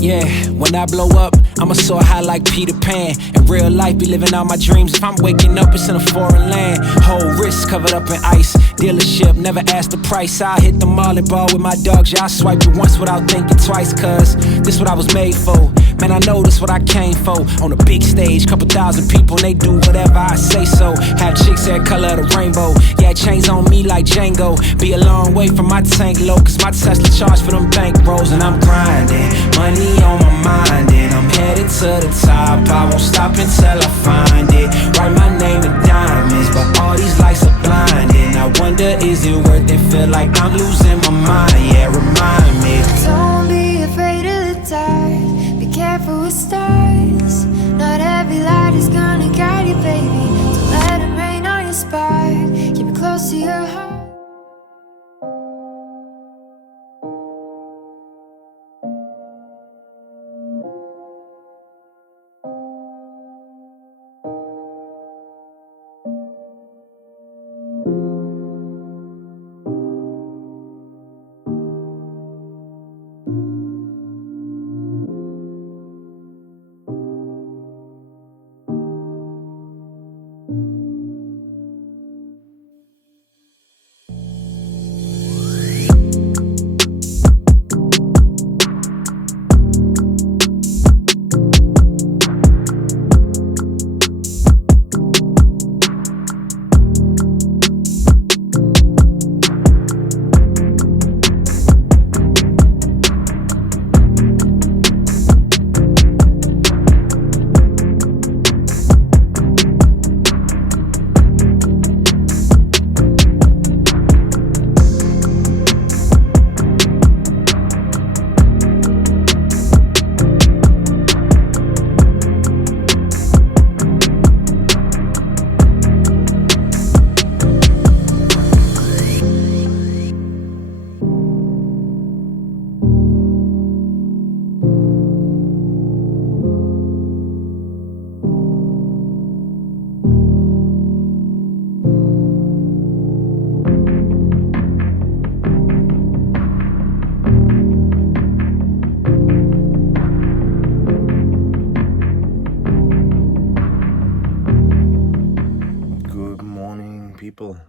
Yeah, when I blow up, I'ma soar high like Peter Pan. In real life, be living out my dreams. If I'm waking up, it's in a foreign land. Whole wrist covered up in ice. Dealership, never ask the price. I hit the mall and ball with my dogs. Yeah, I swipe it once without thinking twice. Cause this what I was made for. Man, I know this what I came for. On a big stage, couple thousand people, and they do whatever I say so. Have chicks every color of the rainbow. Yeah, chains on me like Django. Be a long way from my tank low. Cause my Tesla charge for them bank rolls. And I'm grinding, money on my mind, and I'm headed to the top. I won't stop until I find it. Write my name in diamonds, but all these lights are blinding. I wonder, is it worth it? Feel like I'm losing my mind. Yeah, remind me. Don't be afraid of the dark. Be careful with stars. Not every light is gonna guide you, baby. Don't let it rain on your spark. Keep it close to your heart.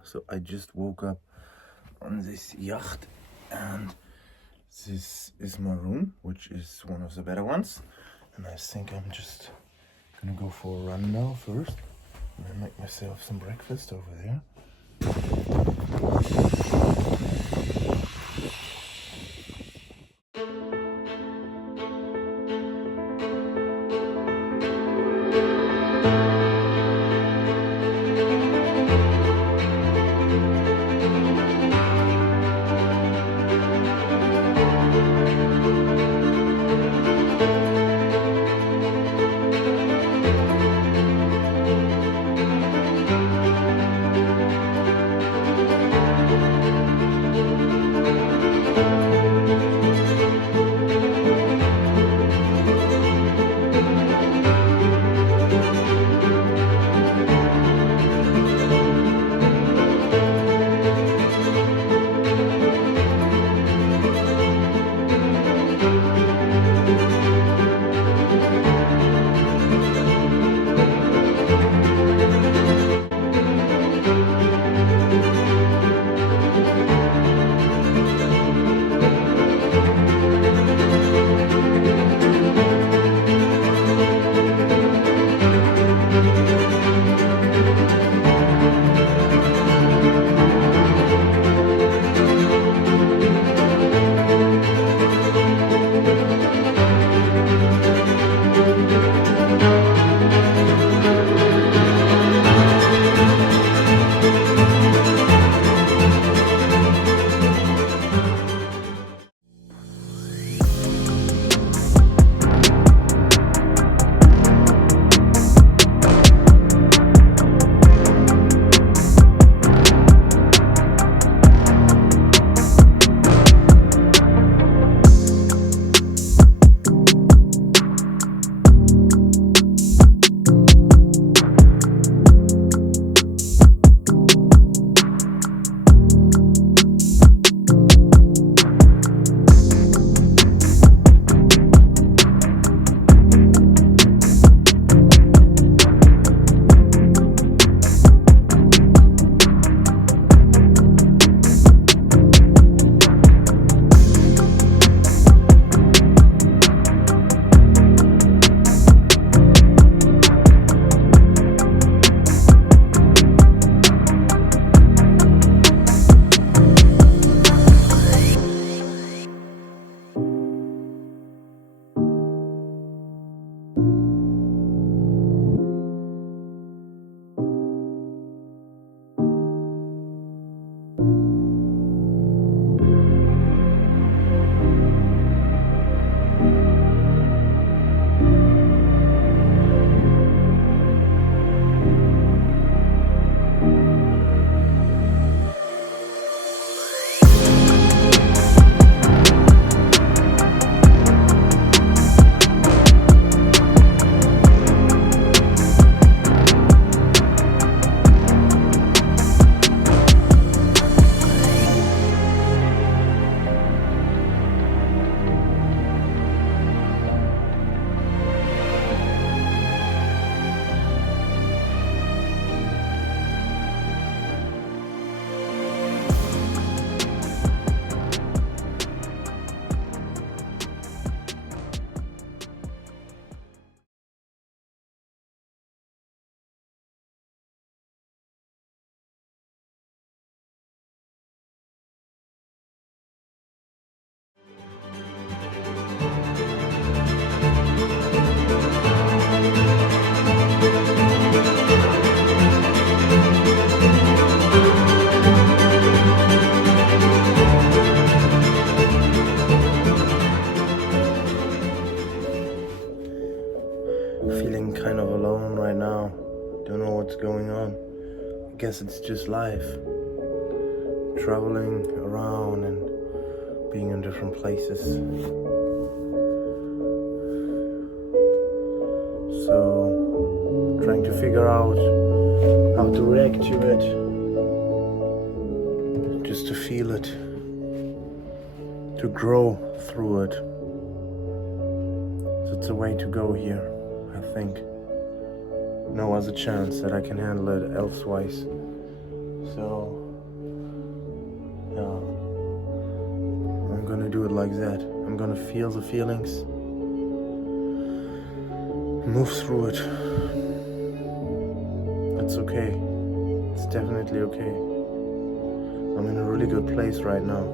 So I just woke up on this yacht, and this is my room, which is one of the better ones. And I think I'm just gonna go for a run now first, and then make myself some breakfast over there. feeling kind of alone right now. Don't know what's going on. I guess it's just life. Traveling around and being in different places. So, trying to figure out how to react to it. Just to feel it. To grow through it. So it's a way to go here, I think. No other chance that I can handle it elsewise. So, yeah, I'm gonna do it like that. I'm gonna feel the feelings, move through it. It's okay. It's definitely okay. I'm in a really good place right now.